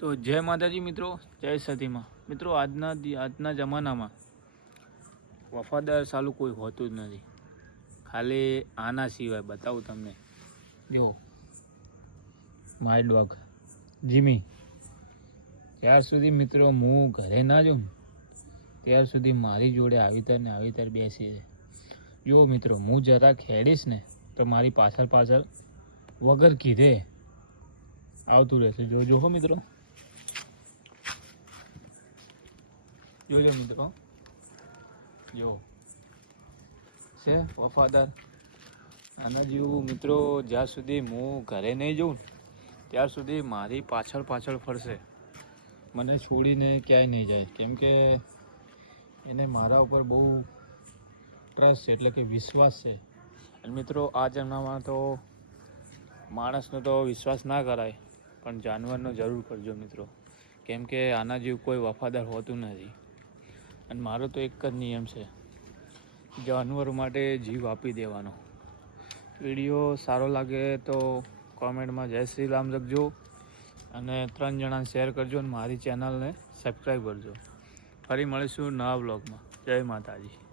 તો જય માતાજી મિત્રો, જય સતીમાં મિત્રો। આજના જમાનામાં વફાદાર સાલું કોઈ હોતું જ નથી। ખાલી આના સિવાય બતાવું તમને, જો માય ડોગ જીમી, ત્યાર સુધી મિત્રો હું ઘરે ના જાઉં ત્યાર સુધી મારી જોડે આવી તર બેસી છે। જો મિત્રો હું જરા ખેડીશ ને તો મારી પાછળ વગર કીધે આવતું રહેશે। જોજો મિત્રો, જોજો મિત્રો, જો છે વફાદાર। આના જેવું મિત્રો જ્યાં સુધી હું ઘરે નહીં જઉં ત્યાર સુધી મારી પાછળ ફરશે, મને છોડીને ક્યાંય નહીં જાય। કેમ કે એને મારા ઉપર બહુ ટ્રસ્ટ છે, એટલે કે વિશ્વાસ છે। અને મિત્રો આ જન્મમાં તો માણસનો તો વિશ્વાસ ના કરાય, પણ જાનવરનો જરૂર કરજો મિત્રો। કેમ કે આના જેવું કોઈ વફાદાર હોતું નથી। અને મારો તો એક જ નિયમ છે, જાનવર માટે જીવ આપી દેવાનો। વિડીયો સારો લાગે તો કોમેન્ટમાં જય શ્રી રામ લખજો, અને 3 જણાને શેર કરજો, અને મારી ચેનલને સબસ્ક્રાઈબ કરજો। ફરી મળીશું નવા બ્લોગમાં। જય માતાજી।